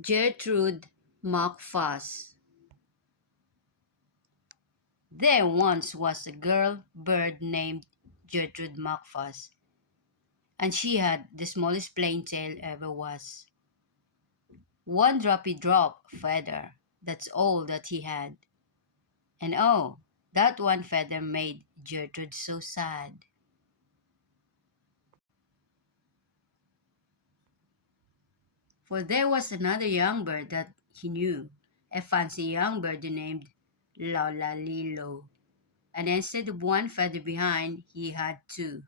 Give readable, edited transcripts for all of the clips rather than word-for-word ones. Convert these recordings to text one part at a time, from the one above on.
Gertrude McFuzz. There once was a girl bird named Gertrude McFuzz, and she had the smallest plain tail ever was. One droppy drop feather, that's all that he had. And oh, that one feather made Gertrude so sad. For there was another young bird that he knew, a fancy young bird named Lola Lilo. And instead of one feather behind, he had two.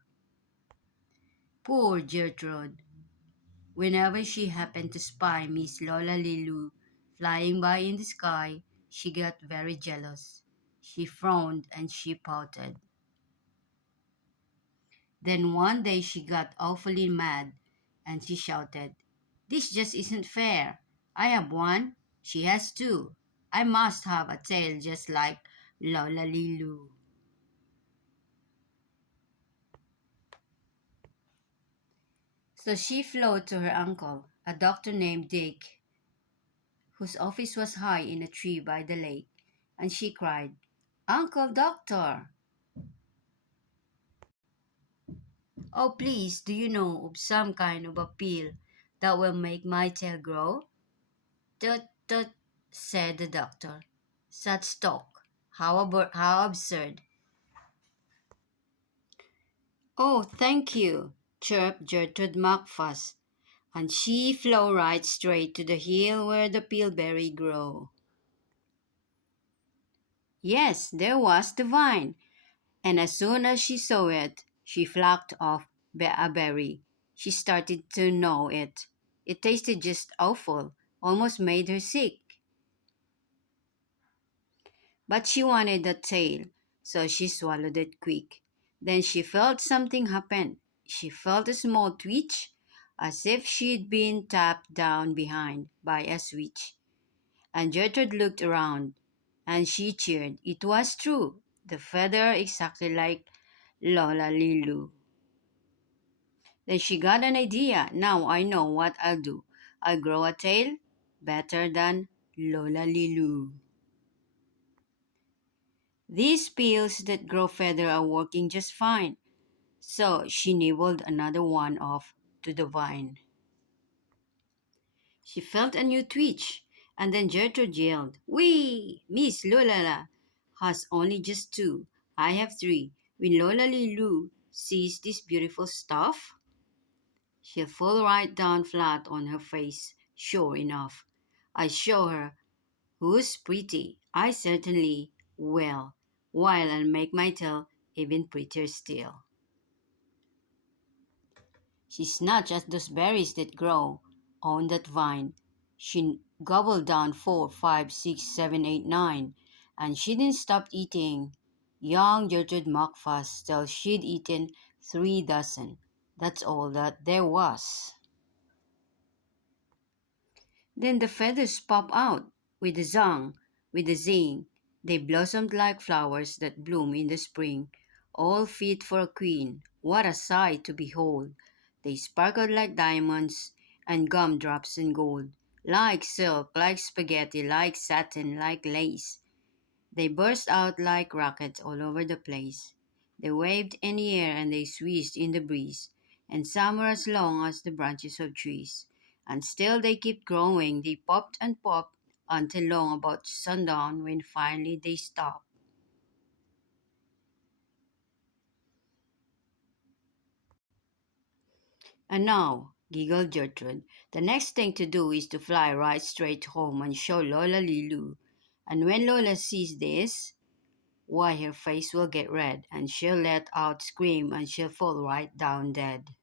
Poor Gertrude! Whenever she happened to spy Miss Lola Lilu flying by in the sky, she got very jealous. She frowned and she pouted. Then one day she got awfully mad and she shouted, "This just isn't fair. I have one, she has two. I must have a tail just like Lola Lilu." So she flew to her uncle, a doctor named Dick, whose office was high in a tree by the lake, and she cried, "Uncle Doctor! Oh, please, do you know of some kind of a pill that will make my tail grow?" "Tut, tut," said the doctor. "Such talk. How absurd." "Oh, thank you," chirped Gertrude McFuss, and she flew right straight to the hill where the pillberry grew. Yes, there was the vine, and as soon as she saw it, she flocked off a berry. She started to gnaw it. It tasted just awful, almost made her sick. But she wanted the tail, so she swallowed it quick. Then she felt something happen. She felt a small twitch, as if she'd been tapped down behind by a switch. And Gertrude looked around, and she cheered. It was true. The feather exactly like Lola Lilu. Then she got an idea. Now I know what I'll do. I'll grow a tail better than Lola Lilu. These pills that grow feather are working just fine. So she nibbled another one off to the vine. She felt a new twitch, and then Gertrude yelled, "Wee! Miss Lulala has only just two. I have three. When Lola Lilu sees this beautiful stuff, she'll fall right down flat on her face. Sure enough, I show her who's pretty. I certainly will, while I'll make my tail even prettier still." She snatched at those berries that grow on that vine. She gobbled down four, five, six, seven, eight, nine, and she didn't stop eating young Gertrude Mockfuss till she'd eaten 3 dozen. That's all that there was. Then the feathers pop out with a zang, with a zing. They blossomed like flowers that bloom in the spring, all fit for a queen. What a sight to behold! They sparkled like diamonds and gumdrops and gold, like silk, like spaghetti, like satin, like lace. They burst out like rockets all over the place. They waved in the air and they swished in the breeze, and some were as long as the branches of trees. And still they kept growing. They popped and popped until long about sundown when finally they stopped. "And now," giggled Gertrude, "the next thing to do is to fly right straight home and show Lola Lilu. And when Lola sees this, why, her face will get red, and she'll let out a scream, and she'll fall right down dead."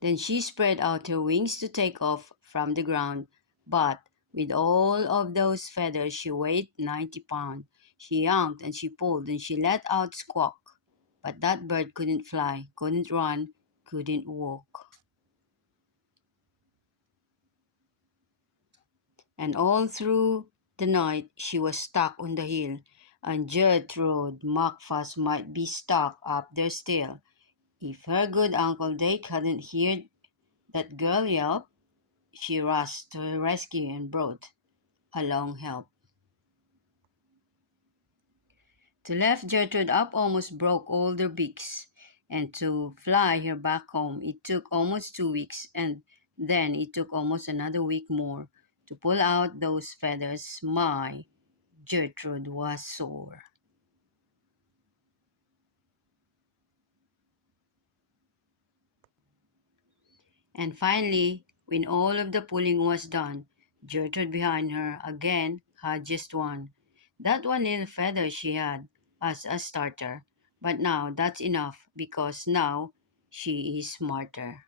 Then she spread out her wings to take off from the ground, but with all of those feathers she weighed 90 pounds. She yanked and she pulled and she let out a squawk, but that bird couldn't fly, couldn't run, couldn't walk. And all through the night she was stuck on the hill, and Gertrude Mockfuss might be stuck up there still, if her good Uncle Dick hadn't heard that girl yelp. She rushed to her rescue and brought along help. To lift Gertrude up almost broke all their beaks, and to fly her back home it took almost 2 weeks, and then it took almost another week more to pull out those feathers. My, Gertrude was sore. And finally, when all of the pulling was done, Gertrude behind her again had just one. That one little feather she had as a starter. But now that's enough because now she is smarter.